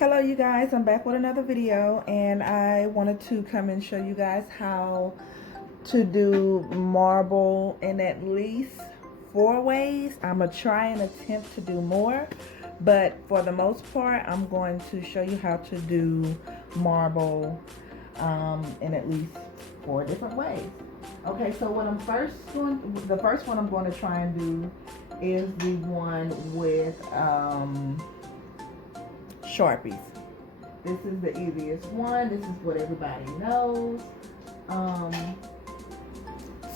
Hello you guys, I'm back with another video and I wanted to come and show you guys how to do marble in at least 4 ways. I'm gonna try and attempt to do more, but for the most part I'm going to show you how to do marble in at least 4 different ways. Okay, so what the first one I'm going to try and do is the one with Sharpies. This is the easiest one. This is what everybody knows.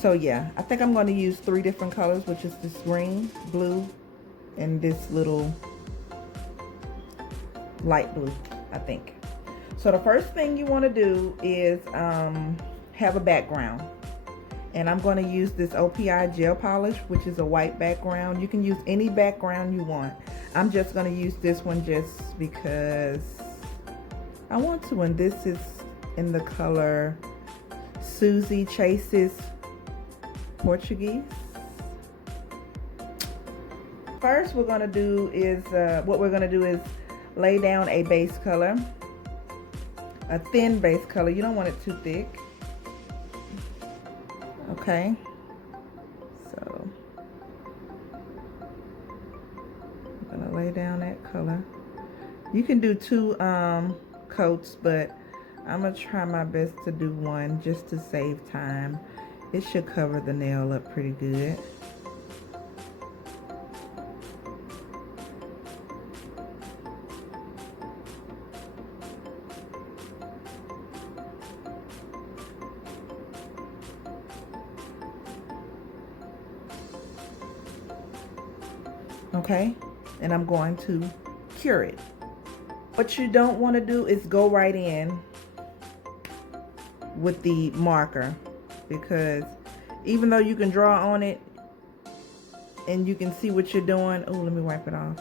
So yeah, I think I'm going to use 3 different colors, which is this green, blue, and this little light blue, I think. So the first thing you want to do is have a background. And I'm going to use this OPI gel polish, which is a white background. You can use any background you want. I'm just going to use this one just because I want to, and this is in the color Susie Chases Portuguese. First what we're going to do is lay down a base color, a thin base color. You don't want it too thick. Okay, so I'm gonna lay down that color. You can do 2 coats, but I'm gonna try my best to do 1 just to save time. It should cover the nail up pretty good. Okay, and I'm going to cure it. What you don't want to do is go right in with the marker, because even though you can draw on it and you can see what you're doing, oh, let me wipe it off.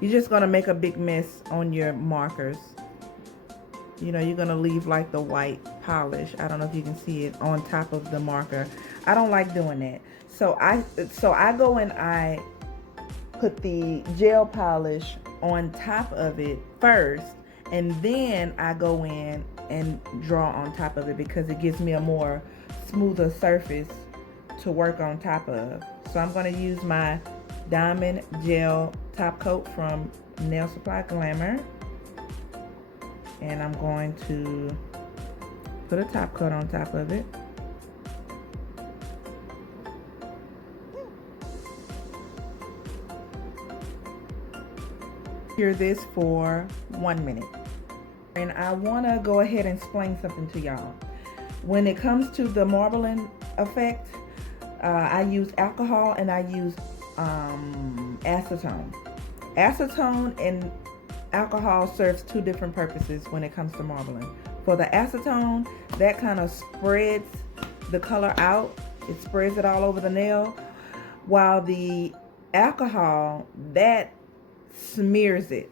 You're just gonna make a big mess on your markers. You know, you're gonna leave like the white polish, I don't know if you can see it, on top of the marker. I don't like doing that. So I go and I put the gel polish on top of it first, and then I go in and draw on top of it because it gives me a more smoother surface to work on top of. So I'm going to use my Diamond Gel Top Coat from Nail Supply Glamour, and I'm going to put a top coat on top of it. Cure this for 1 minute. And I want to go ahead and explain something to y'all. When it comes to the marbling effect, I use alcohol and I use acetone. Acetone and alcohol serves 2 different purposes when it comes to marbling. For the acetone, that kind of spreads the color out. It spreads it all over the nail, while the alcohol, that smears it,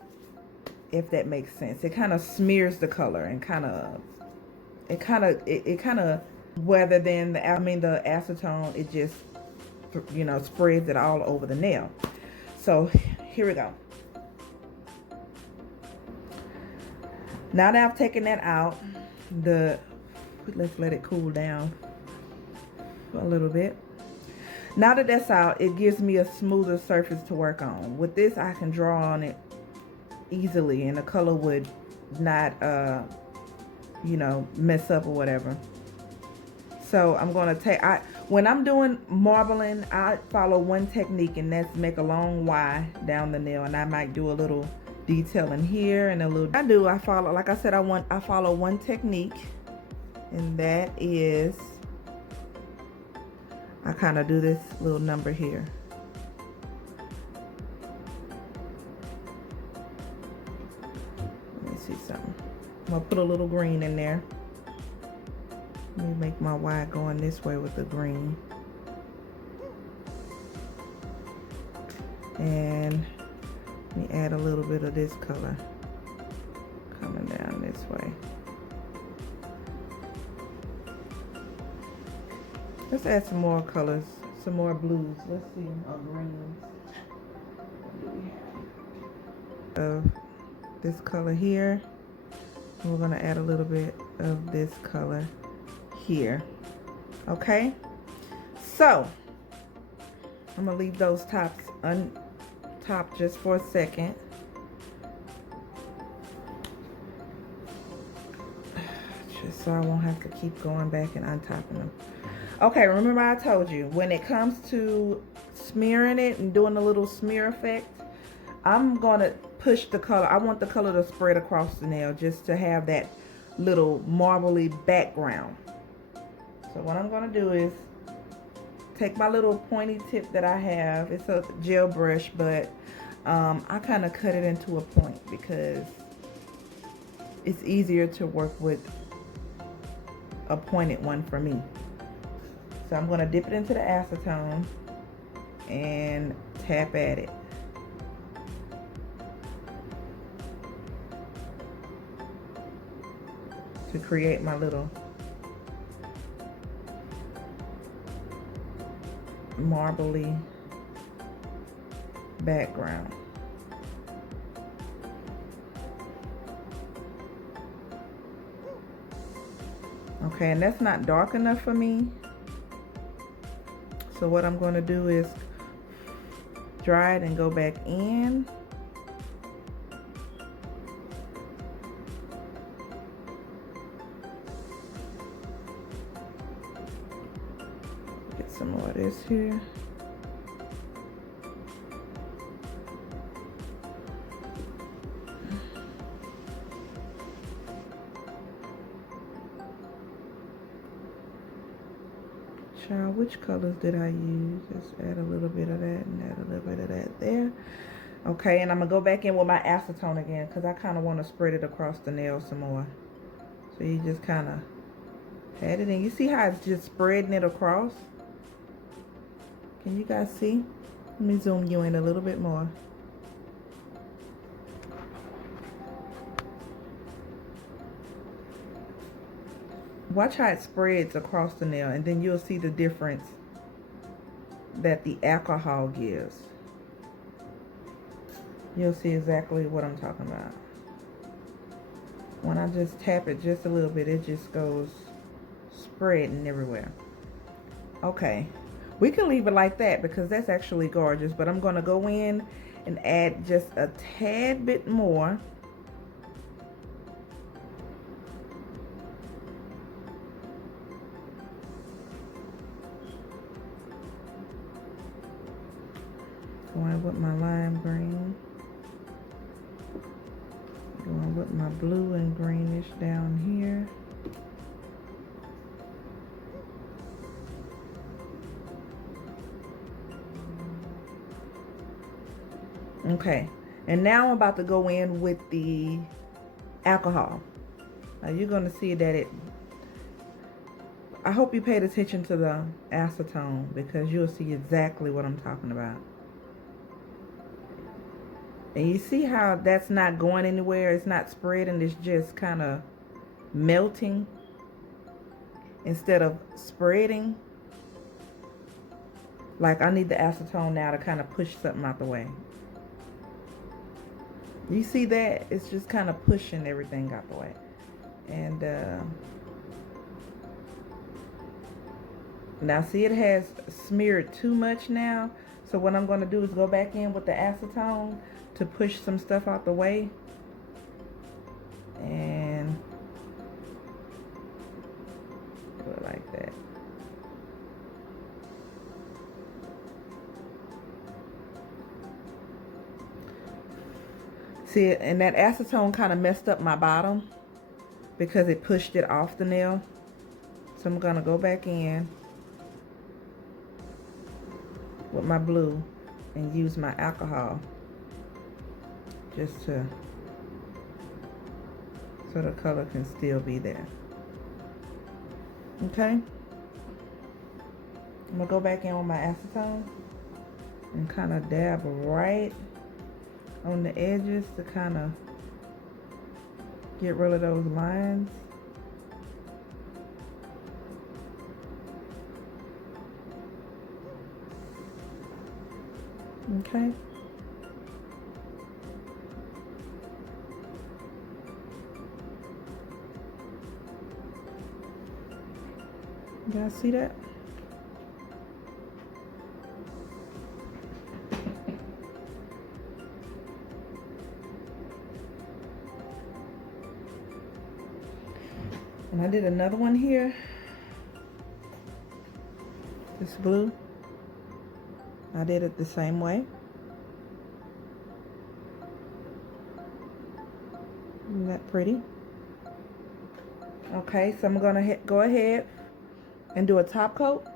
if that makes sense. It kind of smears the color and it kind of rather than the acetone, it just, you know, spreads it all over the nail. So here we go. Now that I've taken that out, let's let it cool down a little bit. Now that that's out, it gives me a smoother surface to work on. With this, I can draw on it easily and the color would not, you know, mess up or whatever. So I'm going to take, when I'm doing marbling, I follow 1 technique, and that's make a long Y down the nail, and I might do a little detail in here and a little, I follow, like I said, I follow 1 technique, and that is, I kind of do this little number here. Let me see something. I'm going to put a little green in there. Let me make my Y going this way with the green. And let me add a little bit of this color coming down this way. Let's add some more colors, some more blues. Let's see, or greens. What do we have? this color here. And we're going to add a little bit of this color here. Okay, so I'm going to leave those tops untopped just for a second. Just so I won't have to keep going back and untopping them. Okay, remember I told you, when it comes to smearing it and doing a little smear effect, I'm going to push the color. I want the color to spread across the nail just to have that little marbly background. So what I'm going to do is take my little pointy tip that I have. It's a gel brush, but I kind of cut it into a point because it's easier to work with a pointed one for me. So I'm going to dip it into the acetone and tap at it. To create my little marbly background. Okay, and that's not dark enough for me. So what I'm going to do is dry it and go back in. Get some more of this here. Child, which colors did I use? Just add a little bit of that and add a little bit of that there. Okay, and I'm gonna go back in with my acetone again because I kind of want to spread it across the nail some more. So you just kind of add it in. You see how it's just spreading it across? Can you guys see? Let me zoom you in a little bit more. Watch how it spreads across the nail, and then you'll see the difference that the alcohol gives. You'll see exactly what I'm talking about. When I just tap it just a little bit, it just goes spreading everywhere. Okay, we can leave it like that because that's actually gorgeous, but I'm going to go in and add just a tad bit more. Going with my lime green. Going with my blue and greenish down here. Okay, and now I'm about to go in with the alcohol. Now you're going to see that I hope you paid attention to the acetone because you'll see exactly what I'm talking about. And you see how that's not going anywhere? It's not spreading, it's just kind of melting instead of spreading. Like I need the acetone now to kind of push something out the way. You see that? It's just kind of pushing everything out the way. And now see, it has smeared too much now. So what I'm going to do is go back in with the acetone to push some stuff out the way. And do it like that. See, and that acetone kind of messed up my bottom because it pushed it off the nail. So I'm going to go back in with my blue and use my alcohol just to, so the color can still be there. Okay, I'm gonna go back in with my acetone and kind of dab right on the edges to kind of get rid of those lines. Okay. You guys see that? And I did another one here. This blue. I did it the same way. Isn't that pretty? Okay, so I'm gonna go ahead and do a top coat.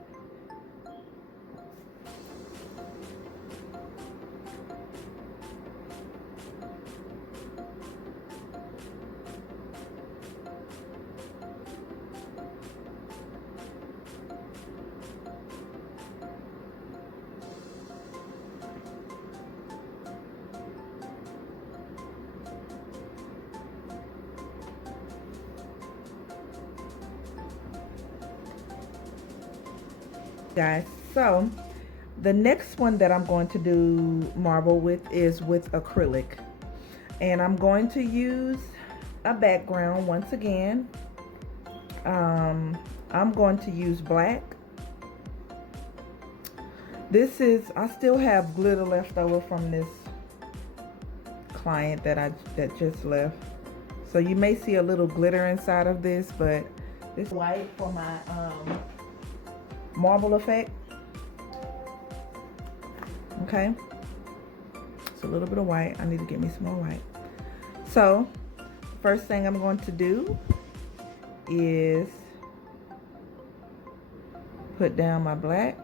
Guys, so the next one that I'm going to do marble with is with acrylic, and I'm going to use a background once again. I'm going to use black. This is, I still have glitter left over from this client that just left, so you may see a little glitter inside of this, but this white for my marble effect. Okay, it's a little bit of white. I need to get me some more white. So first thing I'm going to do is put down my black.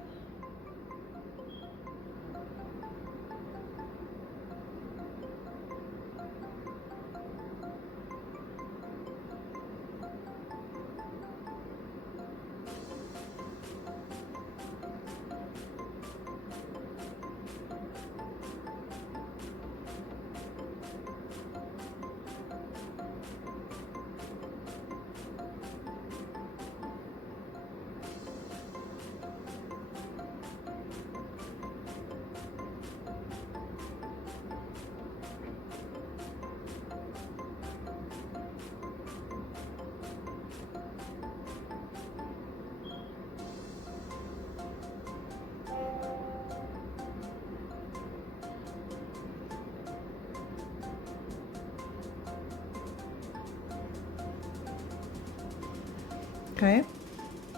Okay,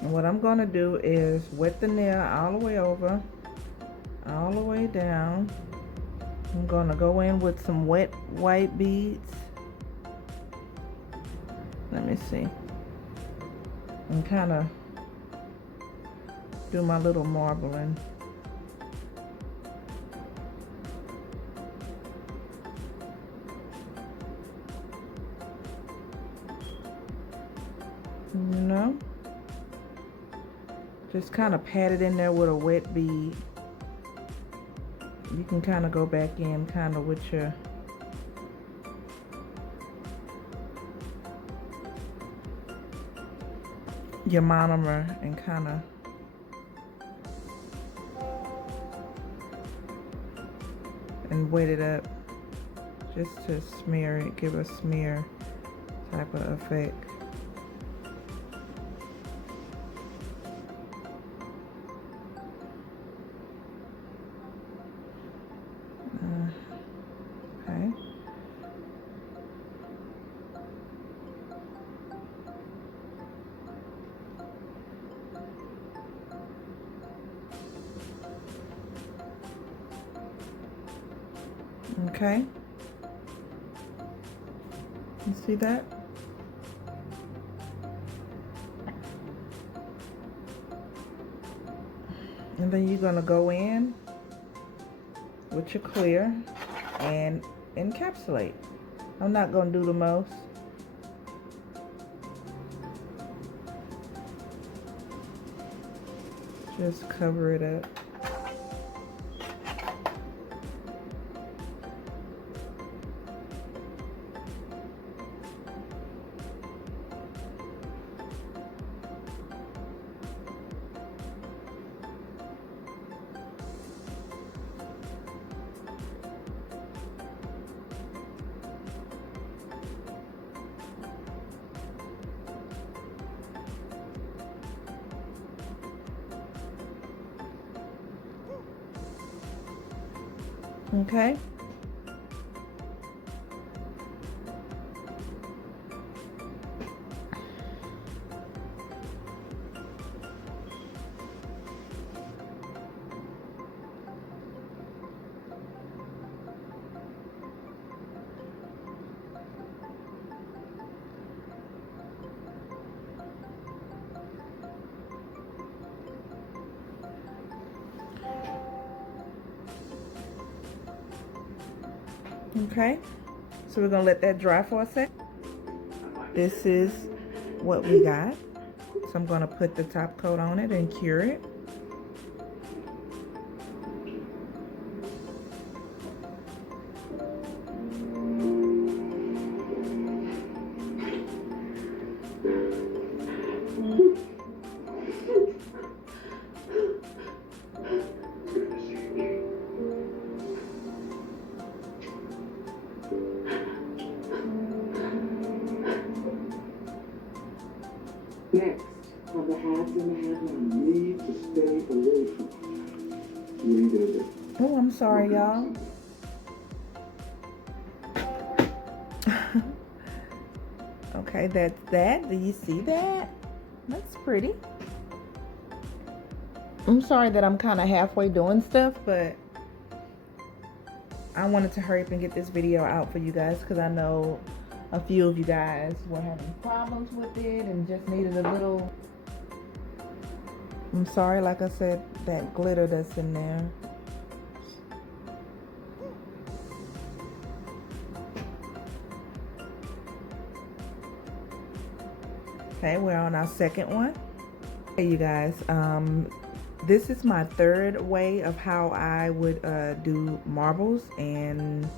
and what I'm going to do is wet the nail all the way over, all the way down. I'm going to go in with some wet white beads. Let me see. And kind of do my little marbling. You know, just kind of pat it in there with a wet bead. You can kind of go back in kind of with your monomer and kind of and wet it up just to smear it, give a smear type of effect. Okay. Okay. You see that? And then you're going to go in with your clear and encapsulate. I'm not going to do the most. Just cover it up. Okay. Okay, so we're gonna let that dry for a sec. This is what we got. So I'm gonna put the top coat on it and cure it. Next, on the haves and the have-nots. Need to stay away from them. What are you gonna do? Oh, I'm sorry, y'all. Okay, that's that. Do you see that? That's pretty. I'm sorry that I'm kind of halfway doing stuff, but I wanted to hurry up and get this video out for you guys because I know a few of you guys were having problems with it and just needed a little. I'm sorry, like I said, that glitter that's in there. Okay, we're on our second one. Hey, you guys, this is my third way of how I would do marbles, and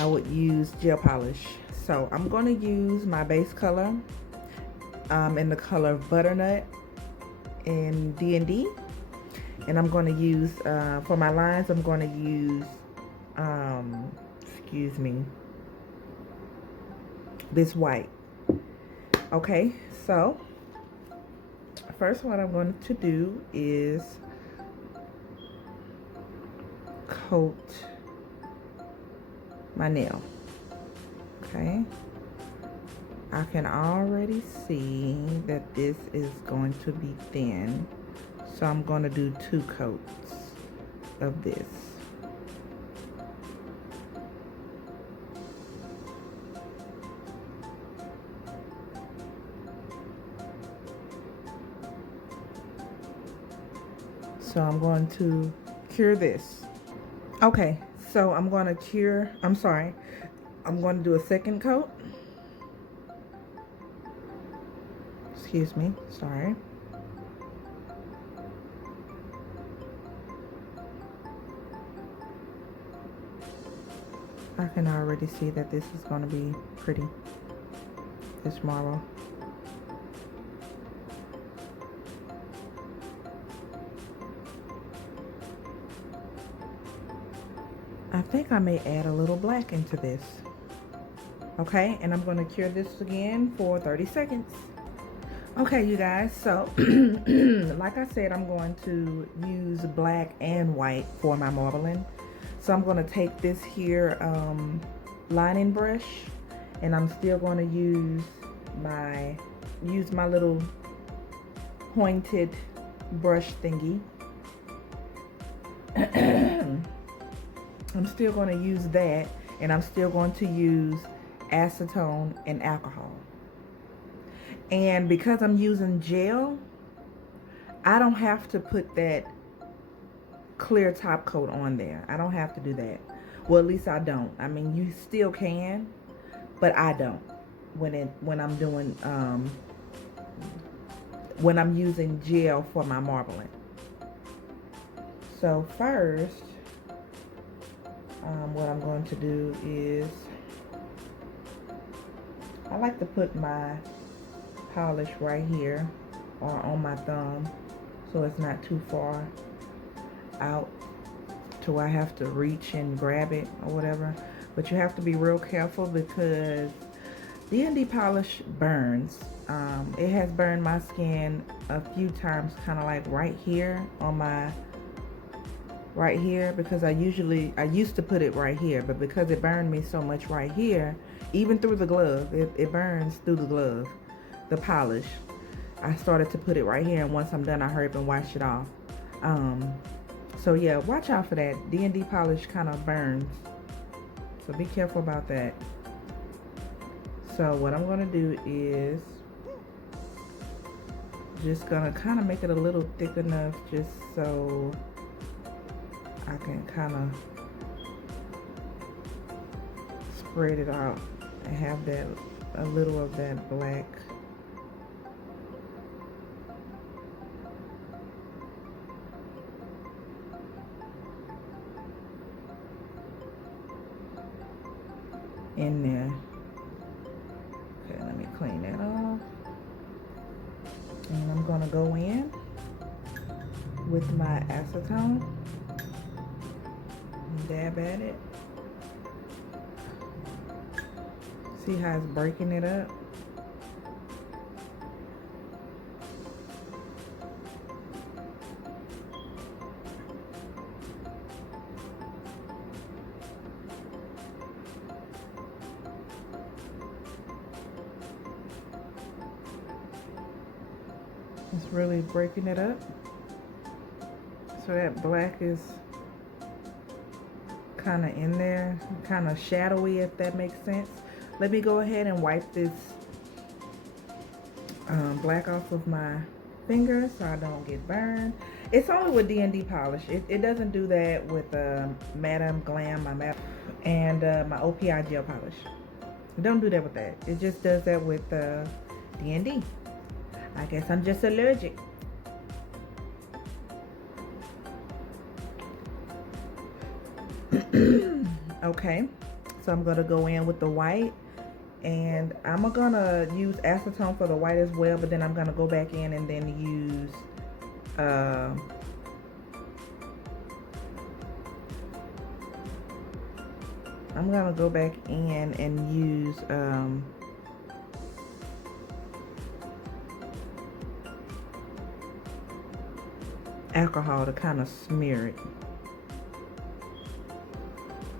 I would use gel polish. So I'm going to use my base color in the color Butternut in D&D, and I'm going to use for my lines I'm going to use excuse me, this white. Okay, so first what I'm going to do is coat my nail. Okay, I can already see that this is going to be thin, so I'm going to do 2 coats of this. So I'm going to cure this. Okay, so I'm going to cure, I'm going to do a second coat. Excuse me, sorry. I can already see that this is going to be pretty, this marble. I think I may add a little black into this. Okay, and I'm going to cure this again for 30 seconds. Okay, you guys, so like I said, I'm going to use black and white for my marbling. So I'm going to take this here lining brush, and I'm still going to use my little pointed brush thingy. I'm still going to use that, and I'm still going to use acetone and alcohol. And because I'm using gel, I don't have to put that clear top coat on there. I don't have to do that. Well, at least I don't. I mean, you still can, but I don't when I'm doing when I'm using gel for my marbling. So first, what I'm going to do is I like to put my polish right here or on my thumb so it's not too far out to where I have to reach and grab it or whatever. But you have to be real careful because D&D polish burns. It has burned my skin a few times, kind of like right here on my right here, because I used to put it right here, but because it burned me so much right here, even through the glove, it burns through the glove, the polish. I started to put it right here, and once I'm done, I hurry up and wash it off. So yeah, watch out for that. D&D polish kind of burns, so be careful about that. So what I'm gonna do is just gonna kind of make it a little thick enough, just so I can kind of spread it out and have that, a little of that black. In there. Okay, let me clean that off. And I'm gonna go in with my acetone and dab at it. See how it's breaking it up? It's really breaking it up. So that black is kind of in there, kind of shadowy, if that makes sense. Let me go ahead and wipe this black off of my finger so I don't get burned. It's only with D&D polish. It doesn't do that with Madame Glam, and my OPI gel polish. Don't do that with that. It just does that with D&D. I guess I'm just allergic. Okay, so I'm gonna go in with the white, and I'm gonna use acetone for the white as well, but then I'm gonna go back in and then use I'm gonna go back in and use alcohol to kind of smear it,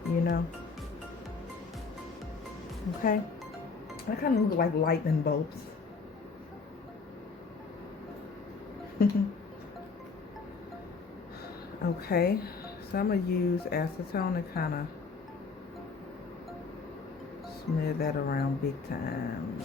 you know. Okay, that kind of looks like lightning bolts. Okay, so I'm gonna use acetone to kind of smear that around big time.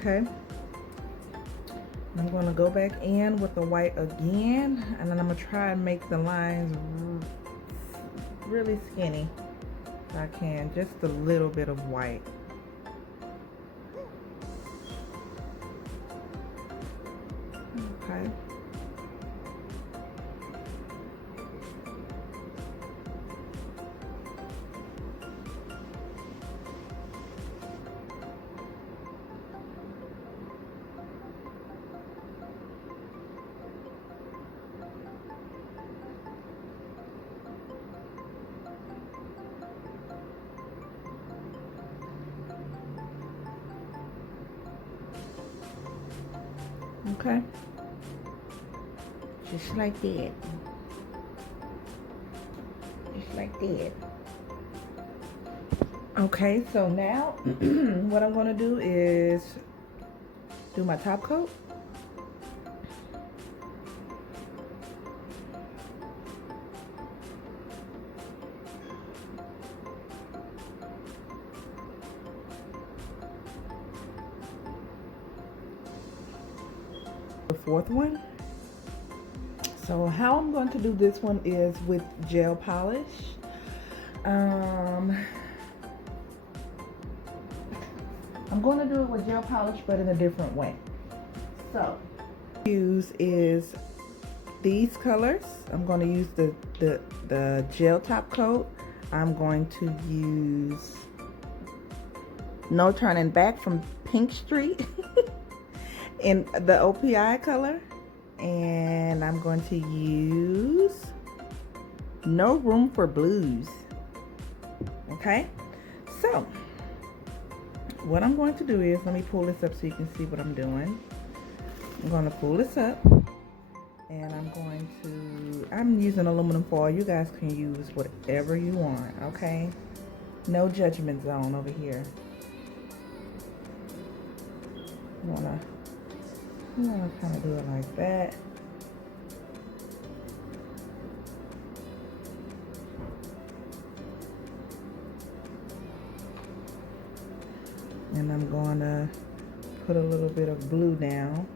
Okay, I'm going to go back in with the white again, and then I'm going to try and make the lines really skinny if I can, just a little bit of white. Okay. Okay, just like that, just like that. Okay, so now what I'm going to do is do my top coat. The fourth one. So how I'm going to do this one is with gel polish. I'm going to do it with gel polish, but in a different way. So use is these colors. I'm going to use the gel top coat. I'm going to use No Turning Back from Pink Street in the OPI color. And I'm going to use No Room for Blues. Okay, so what I'm going to do is, let me pull this up so you can see what I'm doing. I'm going to pull this up, and I'm using aluminum foil. You guys can use whatever you want, okay? No judgment zone over here. You wanna kind of do it like that. And I'm going to put a little bit of glue down.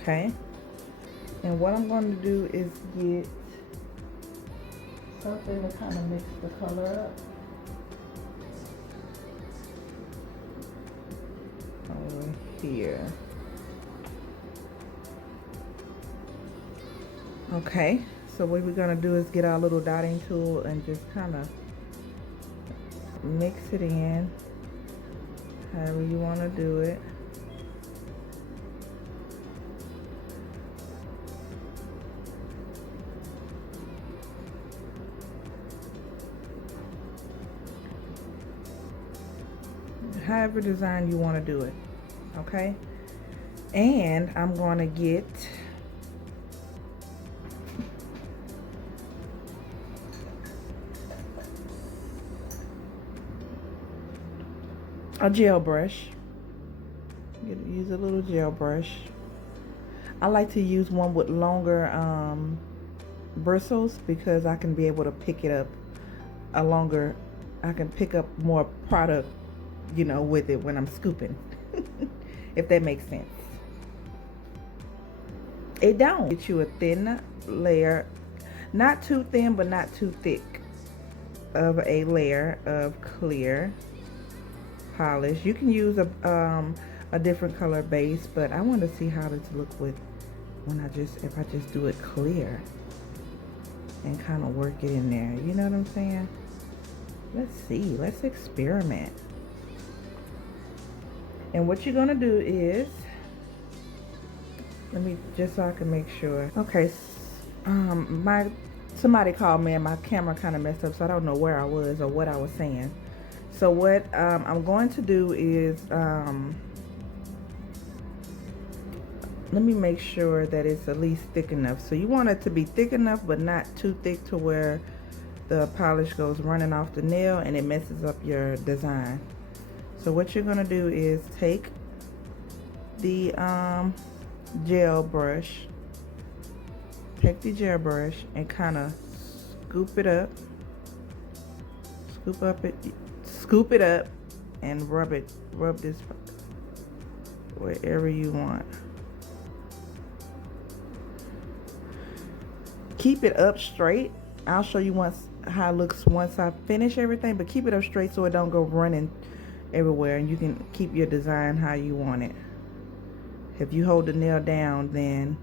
Okay. And what I'm going to do is get something to kind of mix the color up. Over here. Okay, so what we're gonna do is get our little dotting tool and just kind of mix it in however you want to do it. However design you want to do it, okay? And I'm going to get a gel brush. Use a little gel brush. I like to use one with longer bristles because I can be able to pick it up I can pick up more product, you know, with it when I'm scooping. If that makes sense. It don't. Get you a thin layer, not too thin but not too thick, of a layer of clear polish. You can use a different color base, but I want to see how this look with if I just do it clear and kind of work it in there. You know what I'm saying? Let's see. Let's experiment. And what you're gonna do is, let me, just so I can make sure. Okay, somebody called me and my camera kind of messed up, so I don't know where I was or what I was saying. So what I'm going to do is, let me make sure that it's at least thick enough. So you want it to be thick enough, but not too thick to where the polish goes running off the nail and it messes up your design. So what you're gonna do is take the gel brush and kind of scoop it up and rub this wherever you want. Keep it up straight. I'll show you how it looks once I finish everything, but keep it up straight so it don't go running everywhere, and you can keep your design how you want it. If you hold the nail down, then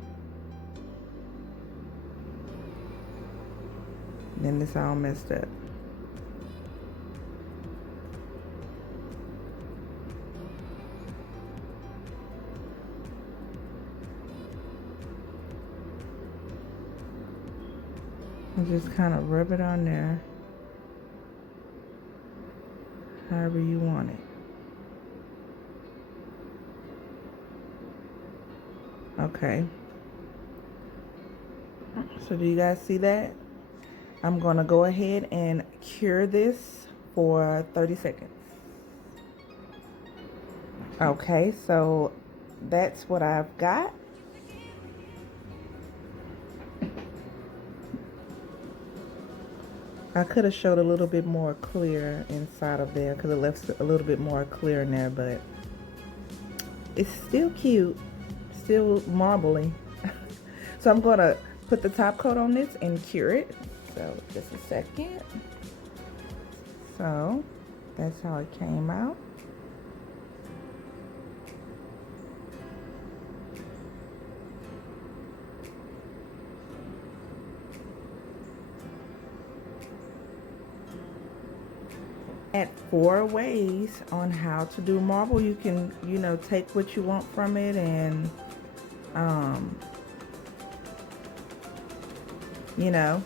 it's all messed up. And just kind of rub it on there however you want it. Okay. So do you guys see that? I'm going to go ahead and cure this for 30 seconds. Okay, so that's what I've got. I could have showed a little bit more clear inside of there because it left a little bit more clear in there, but it's still cute, still marbly. So I'm gonna put the top coat on this and cure it. So just a second. So that's how it came out. At 4 ways on how to do marble. You can, you know, take what you want from it and you know,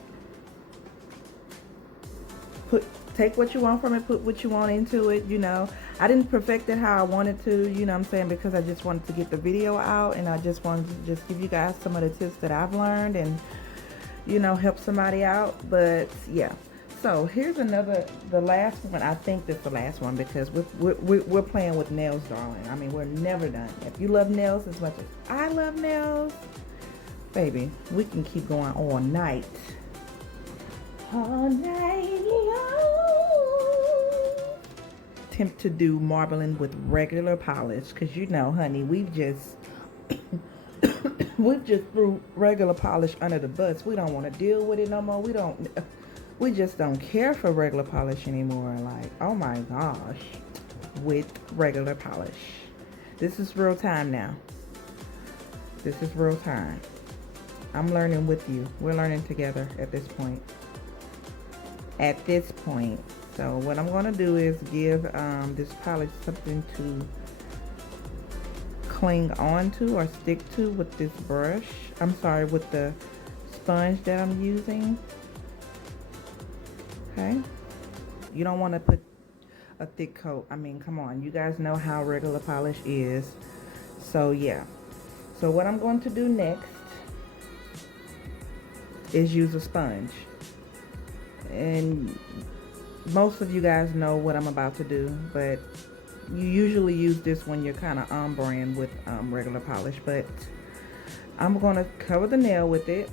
take what you want from it, put what you want into it. You know, I didn't perfect it how I wanted to, you know what I'm saying, because I just wanted to get the video out, and I just wanted to just give you guys some of the tips that I've learned and, you know, help somebody out. But yeah, so here's another, the last one. I think that's the last one because we're playing with nails, darling. I mean, we're never done. If you love nails as much as I love nails, baby, we can keep going all night. All night long. Attempt to do marbling with regular polish, because you know, honey, we've just threw regular polish under the bus. We don't want to deal with it no more. We just don't care for regular polish anymore. Like, oh my gosh, with regular polish. This is real time now. This is real time. I'm learning with you. We're learning together at this point. So what I'm going to do is give this polish something to cling on to or stick to with this brush. I'm sorry, with the sponge that I'm using. Okay. You don't want to put a thick coat. I mean, come on. You guys know how regular polish is. So yeah. So what I'm going to do next is use a sponge. And most of you guys know what I'm about to do, but you usually use this when you're kind of ombreing with regular polish. But I'm going to cover the nail with it.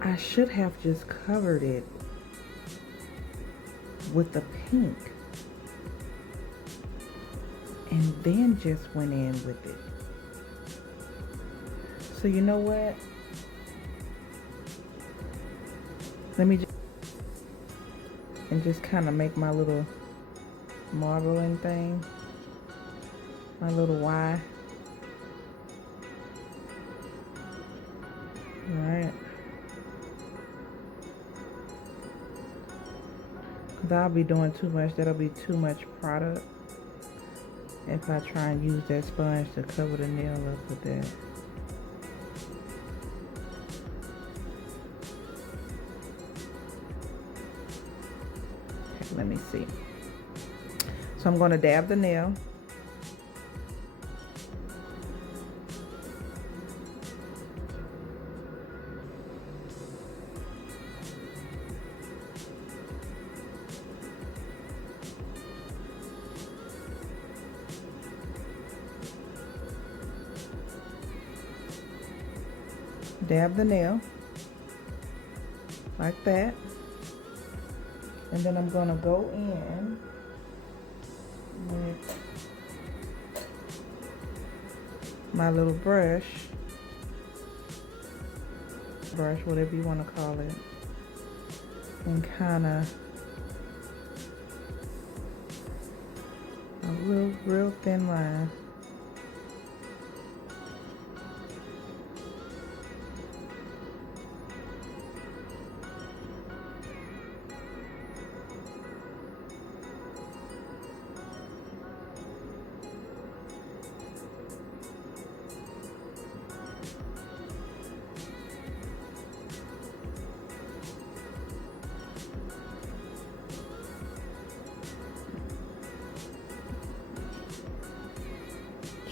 I should have just covered it with the pink and then just went in with it. So you know what? Let me just kind of make my little marbling thing, my little Y. All right. Because I'll be doing too much. That'll be too much product if I try and use that sponge to cover the nail up with that. Let me see. So I'm going to dab the nail. Dab the nail like that. And then I'm going to go in with my little brush, whatever you want to call it, and kind of a real thin line.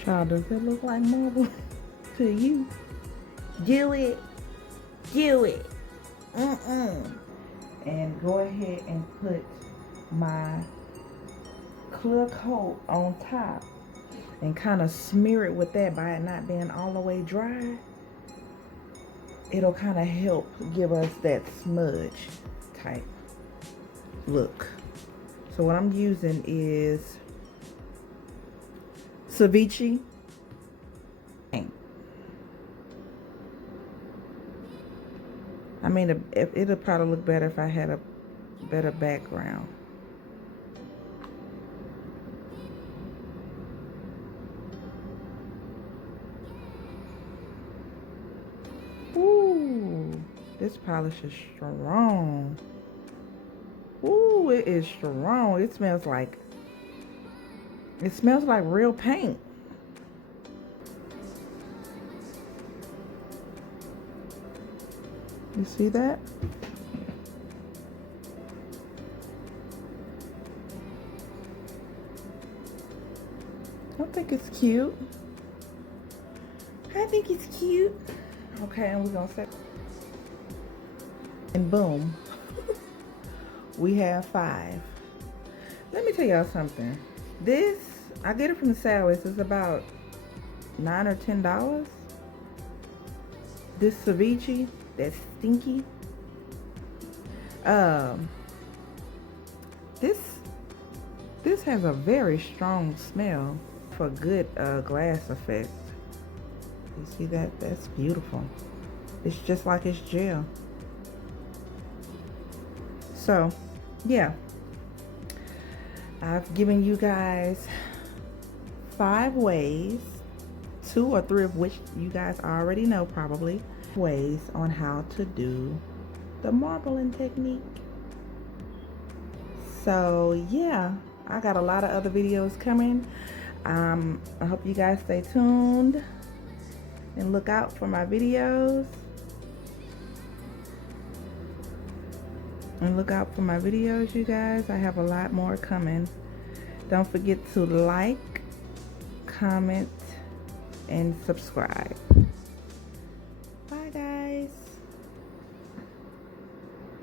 Child, does it look like marble to you? Do it. And go ahead and put my clear coat on top and kind of smear it with that by it not being all the way dry. it'll kind of help give us that smudge type look. So what I'm using is Ceviche paint. I mean, it'll probably look better if I had a better background. Ooh, this polish is strong. Ooh, it is strong. It smells like real paint. You see that? I think it's cute. I think it's cute. Okay, and we're gonna set. And boom, we have 5. Let me tell y'all something. This, I get it from the Sally's. It's about $9 or $10. This Ceviche, that's stinky. This has a very strong smell for good glass effect. You see that? That's beautiful. It's just like it's gel. So, yeah. I've given you guys 5 ways, 2 or 3 of which you guys already know probably, ways on how to do the marbling technique. So, yeah. I got a lot of other videos coming. I hope you guys stay tuned and look out for my videos. You guys. I have a lot more coming. Don't forget to like, comment, and subscribe. Bye, guys.